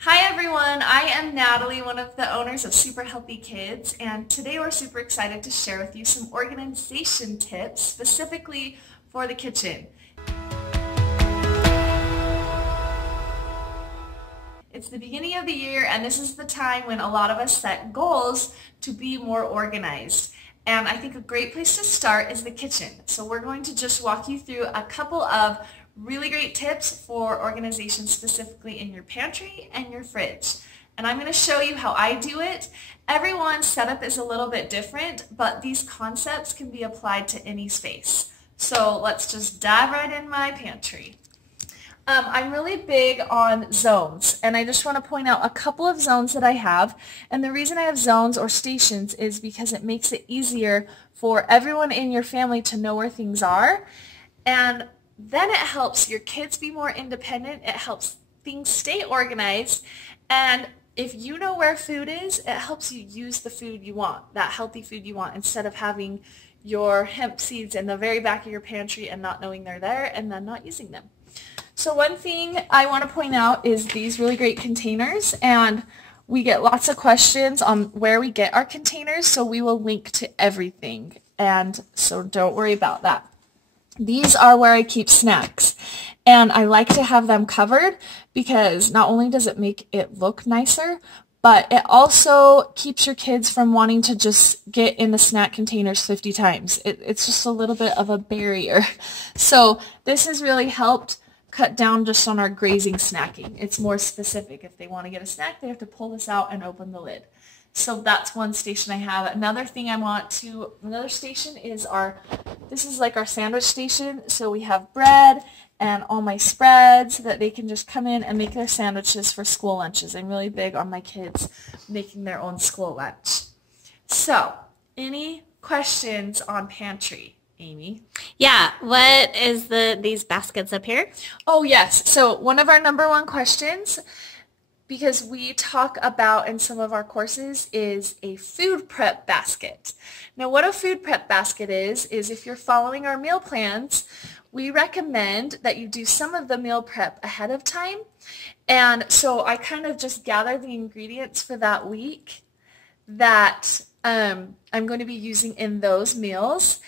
Hi everyone, I am Natalie, one of the owners of Super Healthy Kids, and today we're super excited to share with you some organization tips specifically for the kitchen. It's the beginning of the year and this is the time when a lot of us set goals to be more organized. And I think a great place to start is the kitchen. So we're going to just walk you through a couple of really great tips for organization specifically in your pantry and your fridge. And I'm going to show you how I do it. Everyone's setup is a little bit different, but these concepts can be applied to any space. So let's just dive right in my pantry. I'm really big on zones, and I just want to point out a couple of zones that I have. And the reason I have zones or stations is because it makes it easier for everyone in your family to know where things are. And then it helps your kids be more independent. It helps things stay organized. And if you know where food is, it helps you use the food you want, that healthy food you want, instead of having your hemp seeds in the very back of your pantry and not knowing they're there and then not using them. So one thing I want to point out is these really great containers, and we get lots of questions on where we get our containers, so we will link to everything, and so don't worry about that. These are where I keep snacks, and I like to have them covered because not only does it make it look nicer, but it also keeps your kids from wanting to just get in the snack containers 50 times. It's just a little bit of a barrier. So this has really helped cut down just on our grazing snacking. It's more specific. If they want to get a snack, they have to pull this out and open the lid. So that's one station I have. Another station is this is like our sandwich station. So we have bread and all my spreads so that they can just come in and make their sandwiches for school lunches. I'm really big on my kids making their own school lunch. So, any questions on pantry? Amy? Yeah, what is these baskets up here? Oh yes, so one of our number one questions, because we talk about in some of our courses, is a food prep basket. Now what a food prep basket is if you're following our meal plans, we recommend that you do some of the meal prep ahead of time. And so I kind of just gather the ingredients for that week that I'm going to be using in those meals.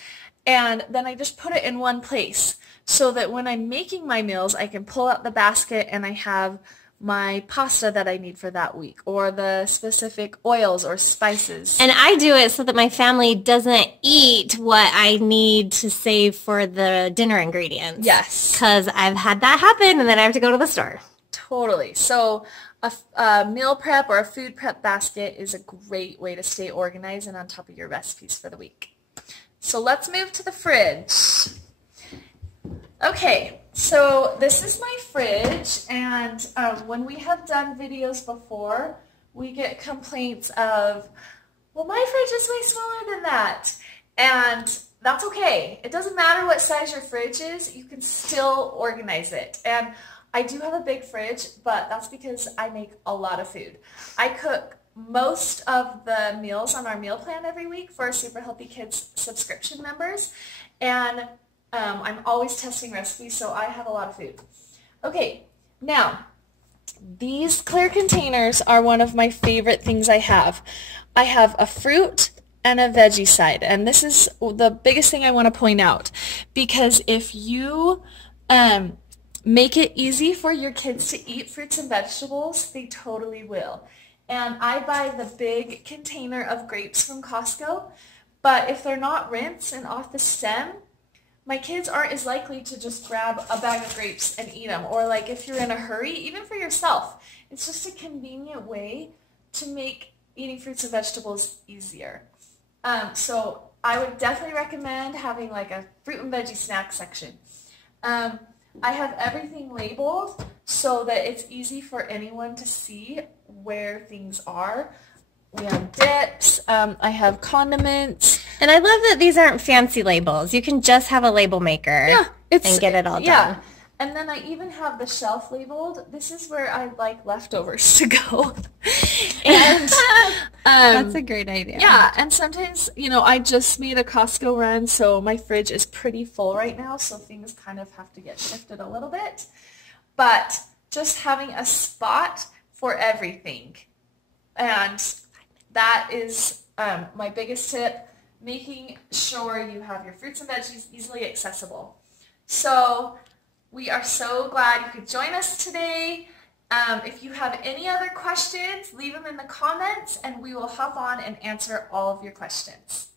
And then I just put it in one place so that when I'm making my meals, I can pull out the basket and I have my pasta that I need for that week, or the specific oils or spices. And I do it so that my family doesn't eat what I need to save for the dinner ingredients. Yes. Because I've had that happen and then I have to go to the store. Totally. So a meal prep or a food prep basket is a great way to stay organized and on top of your recipes for the week. So let's move to the fridge. Okay, so this is my fridge, and when we have done videos before, we get complaints of, well, my fridge is way smaller than that. And that's okay. It doesn't matter what size your fridge is, you can still organize it. And I do have a big fridge, but that's because I make a lot of food. I cook most of the meals on our meal plan every week for our Super Healthy Kids subscription members, and I'm always testing recipes, so I have a lot of food. Okay, now these clear containers are one of my favorite things I have. I have a fruit and a veggie side, and this is the biggest thing I want to point out, because if you make it easy for your kids to eat fruits and vegetables, they totally will. And I buy the big container of grapes from Costco, but if they're not rinsed and off the stem, my kids aren't as likely to just grab a bag of grapes and eat them. Or like if you're in a hurry, even for yourself, it's just a convenient way to make eating fruits and vegetables easier. So I would definitely recommend having like a fruit and veggie snack section. I have everything labeled so that it's easy for anyone to see where things are. We have dips, I have condiments. And I love that these aren't fancy labels. You can just have a label maker and get it all done. Yeah. And then I even have the shelf labeled. This is where I like leftovers to go. And that's a great idea. Yeah, and sometimes, you know, I just made a Costco run, so my fridge is pretty full right now, so things kind of have to get shifted a little bit. But just having a spot for everything. And that is my biggest tip, making sure you have your fruits and veggies easily accessible. So we are so glad you could join us today. If you have any other questions, leave them in the comments and we will hop on and answer all of your questions.